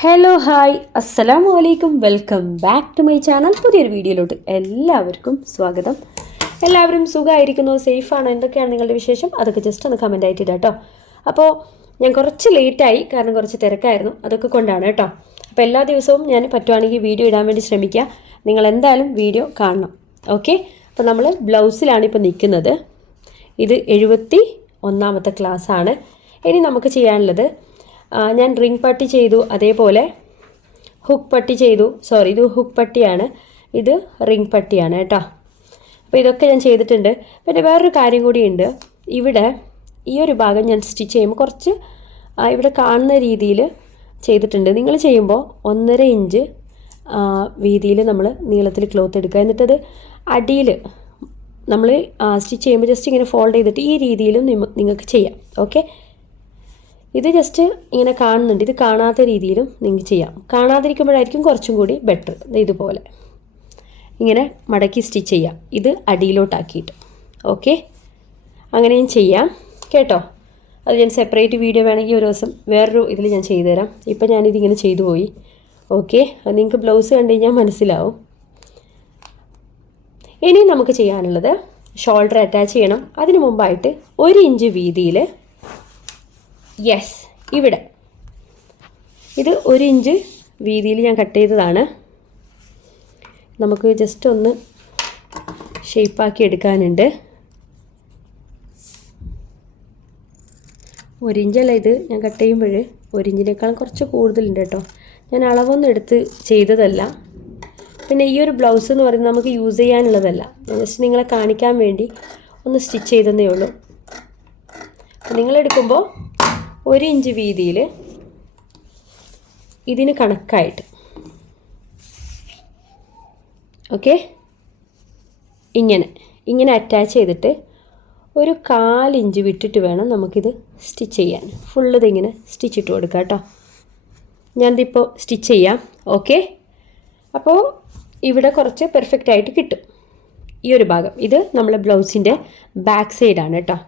Hello hi അസ്സലാമു അലൈക്കും welcome back to my channel പുതിയൊരു വീഡിയോയിലോട്ട് എല്ലാവർക്കും സ്വാഗതം. എല്ലാവരും സുഖമായിരിക്കുന്നു സേഫാണോ. എന്തൊക്കെയാണ് നിങ്ങളുടെ വിശേഷം? അതൊക്കെ ജസ്റ്റ് ഒന്ന് കമന്റ് ആയിട്ട് കേട്ടോ അപ്പോൾ ഞാൻ കുറച്ച് ലേറ്റായി കാരണം കുറച്ച് തിരക്കായിരുന്നു. അതൊക്കെ കൊണ്ടാണ് കേട്ടോ അപ്പോൾ എല്ലാ ദിവസവും ഞാൻ പറ്റുവാണെങ്കിൽ വീഡിയോ ഇടാൻ വേണ്ടി ശ്രമിക്കുക. നിങ്ങൾ എന്തായാലും വീഡിയോ കാണണം. ഓക്കെ അപ്പോൾ നമ്മൾ ബ്ലൗസിലാണ് ഇപ്പോൾ നിൽക്കുന്നത്. ഇത് എഴുപത്തി ഒന്നാമത്തെ ക്ലാസ്സാണ് ഇനി നമുക്ക് ചെയ്യാനുള്ളത് ഞാൻ റിംഗ് പട്ടി ചെയ്തു അതേപോലെ ഹുക്ക് പട്ടി ചെയ്തു. സോറി ഇത് ഹുക്ക് പട്ടിയാണ്. ഇത് റിംഗ് പട്ടിയാണ് കേട്ടോ. അപ്പോൾ ഇതൊക്കെ ഞാൻ ചെയ്തിട്ടുണ്ട്. പിന്നെ വേറൊരു കാര്യം കൂടിയുണ്ട് ഇവിടെ ഈ ഒരു ഭാഗം ഞാൻ സ്റ്റിച്ച് ചെയ്യുമ്പോൾ കുറച്ച് ഇവിടെ കാണുന്ന രീതിയിൽ ചെയ്തിട്ടുണ്ട്. നിങ്ങൾ ചെയ്യുമ്പോൾ ഒന്നര ഇഞ്ച് വീതിയിൽ നമ്മൾ നീളത്തിൽ ക്ലോത്ത് എടുക്കുക. എന്നിട്ടത് അടിയിൽ നമ്മൾ സ്റ്റിച്ച് ചെയ്യുമ്പോൾ ജസ്റ്റ് ഇങ്ങനെ ഫോൾഡ് ചെയ്തിട്ട് ഈ രീതിയിലും നിങ്ങൾക്ക് ചെയ്യാം. ഓക്കെ? ഇത് ജസ്റ്റ് ഇങ്ങനെ കാണുന്നുണ്ട്. ഇത് കാണാത്ത രീതിയിലും നിങ്ങൾക്ക് ചെയ്യാം. കാണാതിരിക്കുമ്പോഴായിരിക്കും കുറച്ചും കൂടി ബെറ്റർ ഇതുപോലെ. ഇങ്ങനെ മടക്കി സ്റ്റിച്ച് ചെയ്യാം. ഇത് അടിയിലോട്ടാക്കിയിട്ട്. ഓക്കെ അങ്ങനെയും ചെയ്യാം. കേട്ടോ? അത് ഞാൻ സെപ്പറേറ്റ് വീഡിയോ വേണമെങ്കിൽ ഒരു ദിവസം വേറൊരു ഇതിൽ ഞാൻ ചെയ്തു തരാം ഇപ്പം ഞാനിതിങ്ങനെ ചെയ്തു പോയി. ഓക്കെ അത് നിങ്ങൾക്ക് ബ്ലൗസ് കണ്ടു കഴിഞ്ഞാൽ മനസ്സിലാവും. ഇനി നമുക്ക് ചെയ്യാനുള്ളത് ഷോൾഡർ അറ്റാച്ച് ചെയ്യണം. അതിന് മുമ്പായിട്ട് ഒരു ഇഞ്ച് വീതിയിൽ യെസ് ഇവിടെ. ഇത് ഒരു ഇഞ്ച് വീതിയിൽ ഞാൻ കട്ട് ചെയ്തതാണ്. നമുക്ക് ജസ്റ്റ് ഒന്ന് ഷേപ്പാക്കി എടുക്കാനുണ്ട്. ഒരിഞ്ചല്ല ഇത്. ഞാൻ കട്ട് ചെയ്യുമ്പോൾ ഒരിഞ്ചിനേക്കാളും കുറച്ച് കൂടുതലുണ്ട് കേട്ടോ. ഞാൻ അളവൊന്നും എടുത്ത് ചെയ്തതല്ല. പിന്നെ ഈ ഒരു ബ്ലൗസ് എന്ന് പറയുന്നത് നമുക്ക് യൂസ് ചെയ്യാനുള്ളതല്ല. ജസ്റ്റ് നിങ്ങളെ കാണിക്കാൻ വേണ്ടി ഒന്ന് സ്റ്റിച്ച് ചെയ്തതേ ഉള്ളൂ. നിങ്ങൾ എടുക്കുമ്പോൾ ഒരു ഇഞ്ച് വീതിയിൽ ഇതിന് കണക്കായിട്ട്. ഓക്കെ? ഇങ്ങനെ. ഇങ്ങനെ അറ്റാച്ച് ചെയ്തിട്ട് ഒരു കാലിഞ്ച് വിട്ടിട്ട് വേണം നമുക്കിത് സ്റ്റിച്ച് ചെയ്യാൻ. ഫുള്ള് ഇങ്ങനെ സ്റ്റിച്ച് ഇട്ട് കൊടുക്കാം കേട്ടോ. ഞാനിതിപ്പോൾ സ്റ്റിച്ച് ചെയ്യാം. ഓക്കെ? അപ്പോൾ ഇവിടെ കുറച്ച് പെർഫെക്റ്റ് ആയിട്ട് കിട്ടും. ഈ ഒരു ഭാഗം. ഇത് നമ്മളെ ബ്ലൗസിന്റെ ബാക്ക് സൈഡാണ് കേട്ടോ.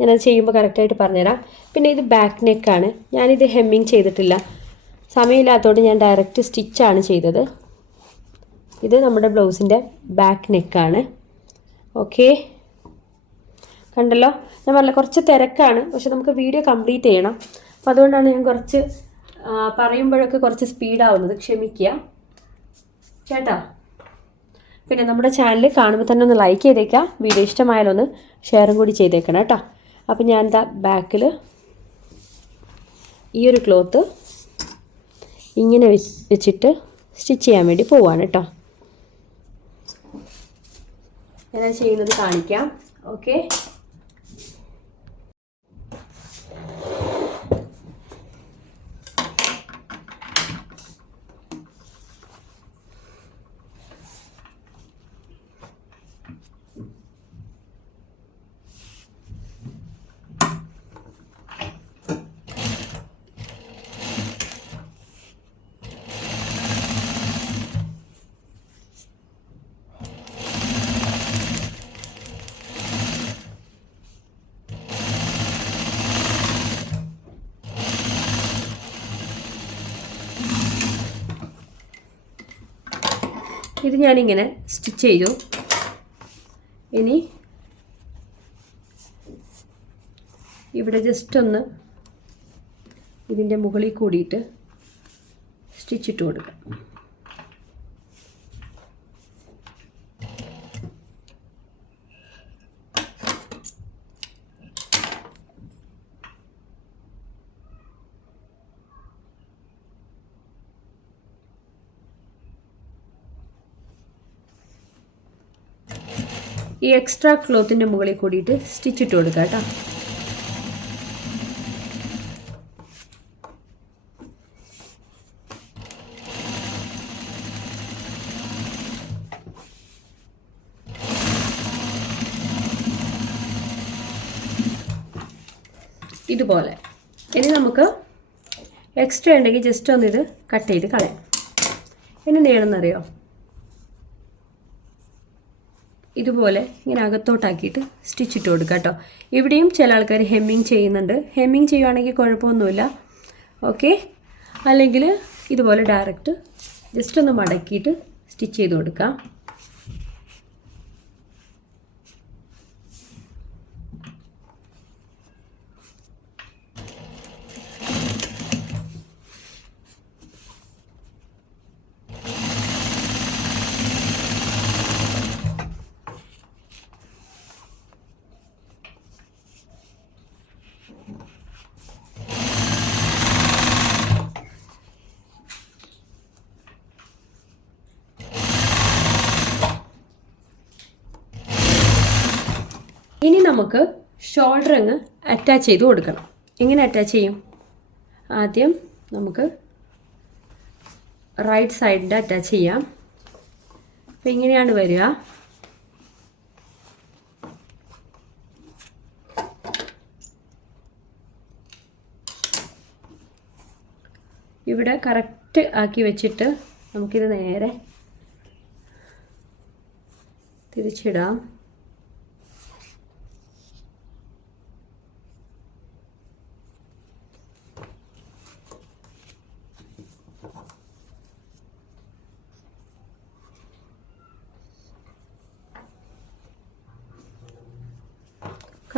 ഞാനത് ചെയ്യുമ്പോൾ കറക്റ്റായിട്ട് പറഞ്ഞുതരാം. പിന്നെ ഇത് ബാക്ക് നെക്കാണ് ഞാനിത് ഹെമ്മിങ് ചെയ്തിട്ടില്ല. സമയമില്ലാത്തതുകൊണ്ട് ഞാൻ ഡയറക്റ്റ് സ്റ്റിച്ചാണ് ചെയ്തത്. ഇത് നമ്മുടെ ബ്ലൗസിന്റെ ബാക്ക് നെക്കാണ് ഓക്കെ കണ്ടല്ലോ? ഞാൻ പറഞ്ഞ കുറച്ച് തിരക്കാണ്. പക്ഷെ നമുക്ക് വീഡിയോ കംപ്ലീറ്റ് ചെയ്യണം. അപ്പോൾ അതുകൊണ്ടാണ് ഞാൻ കുറച്ച് പറയുമ്പോഴൊക്കെ കുറച്ച് സ്പീഡാവുന്നത് ക്ഷമിക്കുക. കേട്ടോ പിന്നെ നമ്മുടെ ചാനൽ കാണുമ്പോൾ തന്നെ ഒന്ന് ലൈക്ക് ചെയ്തേക്കാം. വീഡിയോ ഇഷ്ടമായാലൊന്ന് ഷെയറും കൂടി ചെയ്തേക്കണം കേട്ടോ. അപ്പോൾ ഞാൻ എന്താ ബാക്കിൽ ഈ ഒരു ക്ലോത്ത് ഇങ്ങനെ വെച്ചിട്ട് സ്റ്റിച്ച് ചെയ്യാൻ വേണ്ടി പോവാണ് കേട്ടോ ഞാൻ ചെയ്യുന്നത് കാണിക്കാം. ഓക്കെ ഇത് ഞാനിങ്ങനെ സ്റ്റിച്ച് ചെയ്തു. ഇനി ഇവിടെ ജസ്റ്റ് ഒന്ന് ഇതിന്റെ മുകളിൽ കൂടിയിട്ട് സ്റ്റിച്ചിട്ട് കൊടുക്കാം. ഈ എക്സ്ട്രാ ക്ലോത്തിന്റെ മുകളിൽ കൂടിയിട്ട് സ്റ്റിച്ച് ഇട്ട് കൊടുക്കാം കേട്ടോ. ഇതുപോലെ. ഇനി നമുക്ക് എക്സ്ട്രാ ഉണ്ടെങ്കിൽ ജസ്റ്റ് ഒന്ന് ഇത് കട്ട് ചെയ്ത് കളയാം. ഇനി നീളമെന്നറിയോ ഇതുപോലെ ഇങ്ങനെ അകത്തോട്ടാക്കിയിട്ട് സ്റ്റിച്ച് ഇട്ട് കൊടുക്കുക കേട്ടോ. ഇവിടെയും ചില ആൾക്കാർ ഹെമ്മിങ് ചെയ്യുന്നുണ്ട്. ഹെമ്മിങ് ചെയ്യുവാണെങ്കിൽ കുഴപ്പമൊന്നുമില്ല. ഓക്കെ അല്ലെങ്കിൽ ഇതുപോലെ ഡയറക്റ്റ് ജസ്റ്റ് ഒന്ന് മടക്കിയിട്ട് സ്റ്റിച്ച് ചെയ്ത് കൊടുക്കാം. ഇനി നമുക്ക് ഷോൾഡർ അങ്ങ് അറ്റാച്ച് ചെയ്ത് കൊടുക്കണം. എങ്ങനെ അറ്റാച്ച് ചെയ്യും? ആദ്യം നമുക്ക് റൈറ്റ് സൈഡിന്റെ അറ്റാച്ച് ചെയ്യാം. അപ്പം ഇങ്ങനെയാണ് വരിക. ഇവിടെ കറക്റ്റ് ആക്കി വെച്ചിട്ട് നമുക്കിത് നേരെ തിരിച്ചിടാം.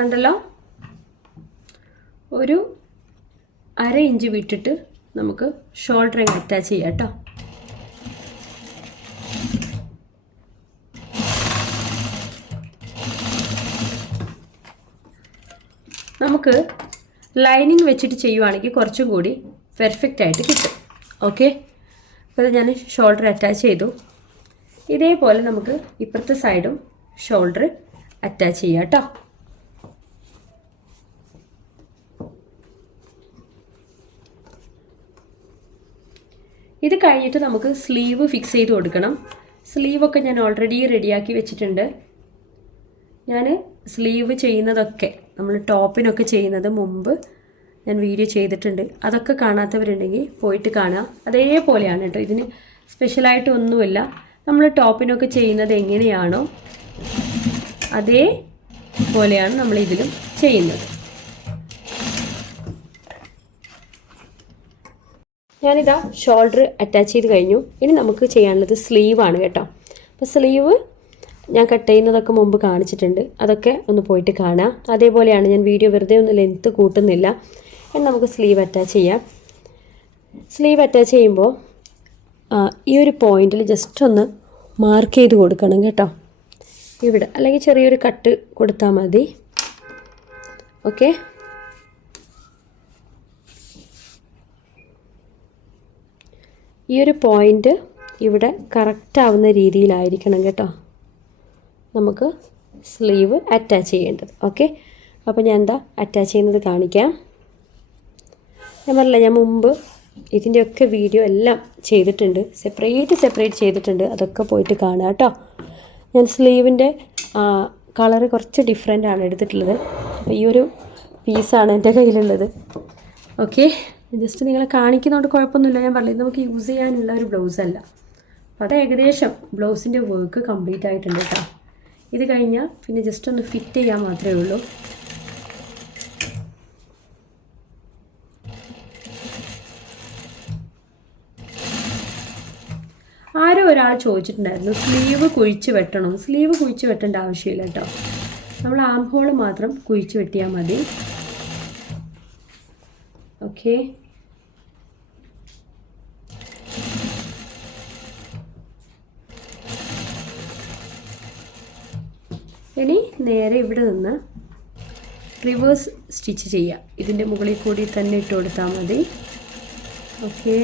കണ്ടല്ലോ? ഒരു അര ഇഞ്ച് വിട്ടിട്ട് നമുക്ക് ഷോൾഡറിങ് അറ്റാച്ച് ചെയ്യാം കേട്ടോ. നമുക്ക് ലൈനിങ് വെച്ചിട്ട് ചെയ്യുവാണെങ്കിൽ കുറച്ചും കൂടി പെർഫെക്റ്റ് ആയിട്ട് കിട്ടും. ഓക്കെ അപ്പോൾ ഞാൻ ഷോൾഡർ അറ്റാച്ച് ചെയ്തു. ഇതേപോലെ നമുക്ക് ഇപ്പുറത്തെ സൈഡും ഷോൾഡർ അറ്റാച്ച് ചെയ്യാം കേട്ടോ. ഇത് കഴിഞ്ഞിട്ട് നമുക്ക് സ്ലീവ് ഫിക്സ് ചെയ്ത് കൊടുക്കണം. സ്ലീവൊക്കെ ഞാൻ ഓൾറെഡി റെഡിയാക്കി വെച്ചിട്ടുണ്ട്. ഞാൻ സ്ലീവ് ചെയ്യുന്നതൊക്കെ നമ്മൾ ടോപ്പിനൊക്കെ ചെയ്യുന്നത് മുമ്പ് ഞാൻ വീഡിയോ ചെയ്തിട്ടുണ്ട്. അതൊക്കെ കാണാത്തവരുണ്ടെങ്കിൽ പോയിട്ട് കാണുക അതേപോലെയാണ് കേട്ടോ ഇതിന് സ്പെഷ്യലായിട്ട് ഒന്നുമില്ല. നമ്മൾ ടോപ്പിനൊക്കെ ചെയ്യുന്നത് എങ്ങനെയാണോ അതേപോലെയാണ് നമ്മൾ ഇതിലും ചെയ്യുന്നത്. ഞാനിതാ ഷോൾഡർ അറ്റാച്ച് ചെയ്ത് കഴിഞ്ഞു. ഇനി നമുക്ക് ചെയ്യാനുള്ളത് സ്ലീവാണ് കേട്ടോ. അപ്പോൾ സ്ലീവ് ഞാൻ കട്ട് ചെയ്യുന്നതൊക്കെ മുമ്പ് കാണിച്ചിട്ടുണ്ട്. അതൊക്കെ ഒന്ന് പോയിട്ട് കാണാം. അതേപോലെയാണ് ഞാൻ വീഡിയോ വെറുതെ ഒന്ന് ലെങ്ത്ത് കൂട്ടുന്നില്ല. ഇനി നമുക്ക് സ്ലീവ് അറ്റാച്ച് ചെയ്യാം. സ്ലീവ് അറ്റാച്ച് ചെയ്യുമ്പോൾ ഈ ഒരു പോയിന്റിൽ ജസ്റ്റ് ഒന്ന് മാർക്ക് ചെയ്ത് കൊടുക്കണം കേട്ടോ. ഇവിടെ. അല്ലെങ്കിൽ ചെറിയൊരു കട്ട് കൊടുത്താൽ മതി. ഓക്കെ ഈ ഒരു പോയിന്റ് ഇവിടെ കറക്റ്റ് ആവുന്ന രീതിയിലായിരിക്കണം കേട്ടോ. നമുക്ക് സ്ലീവ് അറ്റാച്ച് ചെയ്യേണ്ടത്. ഓക്കെ അപ്പോൾ ഞാൻ എന്താ അറ്റാച്ച് ചെയ്യുന്നത് കാണിക്കാം. ഞാൻ പറഞ്ഞില്ല ഞാൻ മുമ്പ് ഇതിന്റെയൊക്കെ വീഡിയോ എല്ലാം ചെയ്തിട്ടുണ്ട്. സെപ്പറേറ്റ് സെപ്പറേറ്റ് ചെയ്തിട്ടുണ്ട്. അതൊക്കെ പോയിട്ട് കാണുക കേട്ടോ. ഞാൻ സ്ലീവിന്റെ കളറ് കുറച്ച് ഡിഫറെന്റ് ആണ് എടുത്തിട്ടുള്ളത്. അപ്പോൾ ഈ ഒരു പീസാണ് എന്റെ കയ്യിലുള്ളത്. ഓക്കെ ജസ്റ്റ് നിങ്ങളെ കാണിക്കുന്നതുകൊണ്ട് കുഴപ്പമൊന്നുമില്ല. ഞാൻ പറഞ്ഞത് നമുക്ക് യൂസ് ചെയ്യാനുള്ള ഒരു ബ്ലൗസ് അല്ല. അപ്പോൾ അത് ഏകദേശം ബ്ലൗസിന്റെ വർക്ക് കംപ്ലീറ്റ് ആയിട്ടുണ്ട് കേട്ടോ ഇത് കഴിഞ്ഞാൽ പിന്നെ ജസ്റ്റ് ഒന്ന് ഫിറ്റ് ചെയ്യാൻ മാത്രമേ ഉള്ളൂ. ആരോ ഒരാൾ ചോദിച്ചിട്ടുണ്ടായിരുന്നു സ്ലീവ് കുഴിച്ച് വെട്ടണം. സ്ലീവ് കുഴിച്ച് വെട്ടേണ്ട ആവശ്യമില്ല കേട്ടോ നമ്മൾ ആം ഹോൾ മാത്രം കുഴിച്ച് വെട്ടിയാൽ മതി. ഓക്കെ ഇനി നേരെ ഇവിടെ നിന്ന് റിവേഴ്സ് സ്റ്റിച്ച് ചെയ്യാം ഇതിന്റെ മുകളിൽ കൂടി തന്നെ ഇട്ട് കൊടുത്താൽ മതി. ഓക്കെ.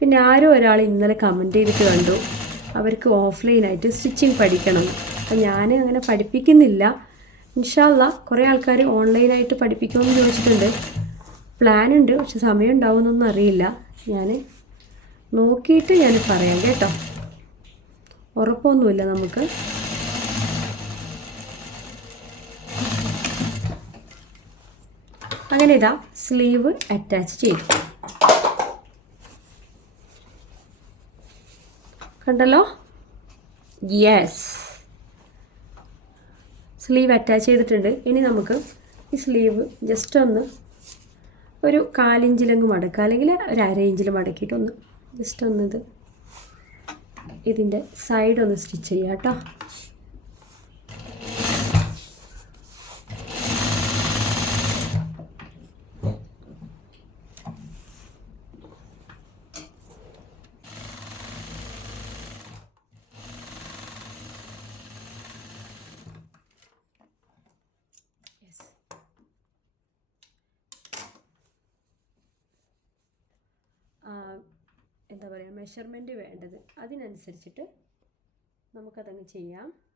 പിന്നെ ആരോ ഒരാൾ ഇന്നലെ കമന്റ് ചെയ്തിട്ട് കണ്ടു. അവർക്ക് ഓഫ്ലൈനായിട്ട് സ്റ്റിച്ചിങ് പഠിക്കണം. അപ്പം ഞാൻ അങ്ങനെ പഠിപ്പിക്കുന്നില്ല. ഇൻഷാല്ല കുറേ ആൾക്കാർ ഓൺലൈനായിട്ട് പഠിപ്പിക്കുമെന്ന് ചോദിച്ചിട്ടുണ്ട് പ്ലാൻ ഉണ്ട് പക്ഷെ സമയം ഉണ്ടാവുമെന്നൊന്നും അറിയില്ല. ഞാൻ നോക്കിയിട്ട് ഞാൻ പറയാം കേട്ടോ. ഉറപ്പൊന്നുമില്ല നമുക്ക്. അങ്ങനെ ഇതാ സ്ലീവ് അറ്റാച്ച് ചെയ്തു. കണ്ടല്ലോ? യെസ് സ്ലീവ് അറ്റാച്ച് ചെയ്തിട്ടുണ്ട്. ഇനി നമുക്ക് ഈ സ്ലീവ് ജസ്റ്റ് ഒന്ന് ഒരു കാലിഞ്ചിലങ്ങ് മടക്കുക. അല്ലെങ്കിൽ ഒരു അര ഇഞ്ചിൽ മടക്കിയിട്ടൊന്ന് ജസ്റ്റ് ഒന്നിത് ഇത് ഇതിന്റെ സൈഡ് ഒന്ന് സ്റ്റിച്ച് ചെയ്യാം കേട്ടോ. എന്താ പറയുക മെഷർമെന്റ് വേണ്ടത്. അതിനനുസരിച്ചിട്ട് നമുക്കതങ്ങ് ചെയ്യാം.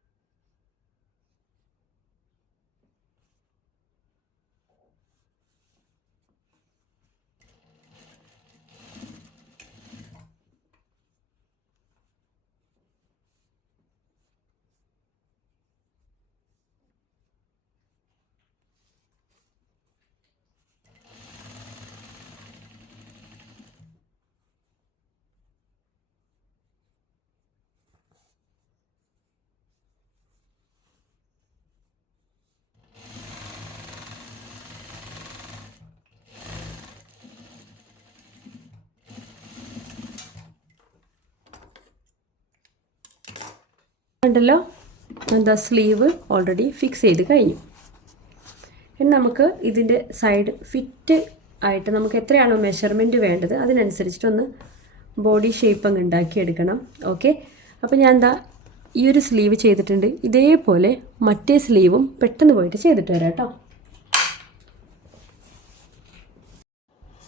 ഉണ്ടല്ലോ? എന്താ സ്ലീവ് ഓൾറെഡി ഫിക്സ് ചെയ്ത് കഴിഞ്ഞു. ഇനി നമുക്ക് ഇതിന്റെ സൈഡ് ഫിറ്റ് ആയിട്ട് നമുക്ക് എത്രയാണോ മെഷർമെന്റ് വേണ്ടത് അതിനനുസരിച്ചിട്ടൊന്ന് ബോഡി ഷേപ്പ് അങ്ങ് ഉണ്ടാക്കിയെടുക്കണം. ഓക്കെ അപ്പോൾ ഞാൻ എന്താ ഈ ഒരു സ്ലീവ് ചെയ്തിട്ടുണ്ട്. ഇതേപോലെ മറ്റേ സ്ലീവും പെട്ടെന്ന് പോയിട്ട് ചെയ്തിട്ട് വരാം കേട്ടോ.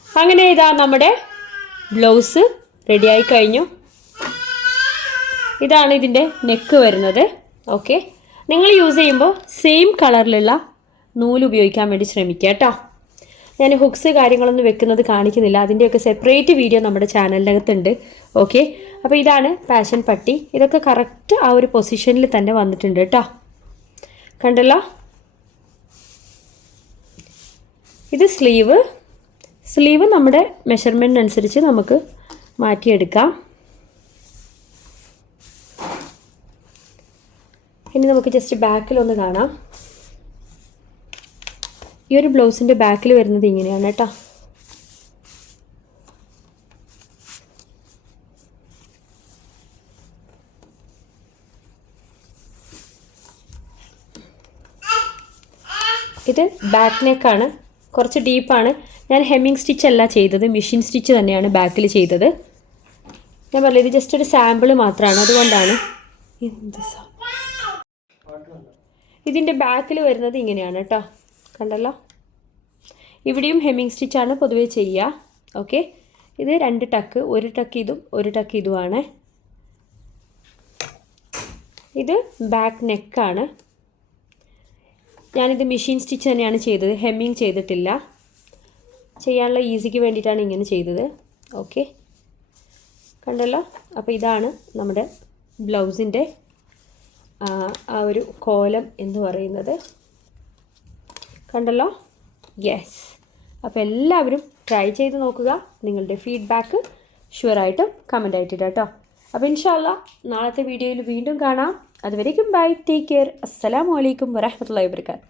അങ്ങനെ ഇതാ നമ്മുടെ ബ്ലൗസ് റെഡിയായി കഴിഞ്ഞു. ഇതാണ് ഇതിന്റെ നെക്ക് വരുന്നത്. ഓക്കെ നിങ്ങൾ യൂസ് ചെയ്യുമ്പോൾ സെയിം കളറിലുള്ള നൂൽ ഉപയോഗിക്കാൻ വേണ്ടി ശ്രമിക്കുക കേട്ടോ. ഞാൻ ഹുക്സ് കാര്യങ്ങളൊന്നും വെക്കുന്നത് കാണിക്കുന്നില്ല. അതിന്റെയൊക്കെ സെപ്പറേറ്റ് വീഡിയോ നമ്മുടെ ചാനലിനകത്തുണ്ട് ഓക്കെ അപ്പോൾ ഇതാണ് പാഷൻ പട്ടി. ഇതൊക്കെ കറക്റ്റ് ആ ഒരു പൊസിഷനിൽ തന്നെ വന്നിട്ടുണ്ട് കേട്ടോ. കണ്ടല്ലോ? ഇത് സ്ലീവ് സ്ലീവ് നമ്മുടെ മെഷർമെന്റിനനുസരിച്ച് നമുക്ക് മാറ്റിയെടുക്കാം. ഇനി നമുക്ക് ജസ്റ്റ് ബാക്കിൽ ഒന്ന് കാണാം. ഈ ഒരു ബ്ലൗസിന്റെ ബാക്കിൽ വരുന്നത് ഇങ്ങനെയാണ് കേട്ടോ. ഇത് ബാക്ക് നെക്കാണ് കുറച്ച് ഡീപ്പാണ് ഞാൻ ഹെമ്മിങ് സ്റ്റിച്ച് അല്ല ചെയ്തത് മെഷീൻ സ്റ്റിച്ച് തന്നെയാണ് ബാക്കിൽ ചെയ്തത്. ഞാൻ പറഞ്ഞത് ജസ്റ്റ് ഒരു സാമ്പിൾ മാത്രമാണ് അതുകൊണ്ടാണ്. എന്ത് ഇതിന്റെ ബാക്കിൽ വരുന്നത് ഇങ്ങനെയാണ് കേട്ടോ കണ്ടല്ലോ? ഇവിടെയും ഹെമ്മിങ് സ്റ്റിച്ചാണ് പൊതുവേ ചെയ്യുക ഓക്കെ ഇത് രണ്ട് ടക്ക് ഒരു ടക്ക് ഇതും ഒരു ടക്ക് ഇതുമാണ്. ഇത് ബാക്ക് നെക്കാണ് ഞാനിത് മെഷീൻ സ്റ്റിച്ച് തന്നെയാണ് ചെയ്തത്. ഹെമ്മിങ് ചെയ്തിട്ടില്ല. ചെയ്യാനുള്ള ഈസിക്ക് വേണ്ടിയിട്ടാണ് ഇങ്ങനെ ചെയ്തത്. ഓക്കെ കണ്ടല്ലോ? അപ്പോൾ ഇതാണ് നമ്മുടെ ബ്ലൗസിന്റെ ആ ഒരു കോലം എന്ന് പറയുന്നത്. കണ്ടല്ലോ? യെസ് അപ്പോൾ എല്ലാവരും ട്രൈ ചെയ്ത് നോക്കുക. നിങ്ങളുടെ ഫീഡ്ബാക്ക് ഷുവറായിട്ടും കമന്റ് ആയിട്ട് കേട്ടോ അപ്പോൾ ഇൻഷാല്ല നാളത്തെ വീഡിയോയിൽ വീണ്ടും കാണാം. അതുവരേക്കും ബൈ ടേക്ക് കെയർ അസ്സലാമു അലൈക്കും വരഹമത്തുള്ളി വാബർക്കാത്തു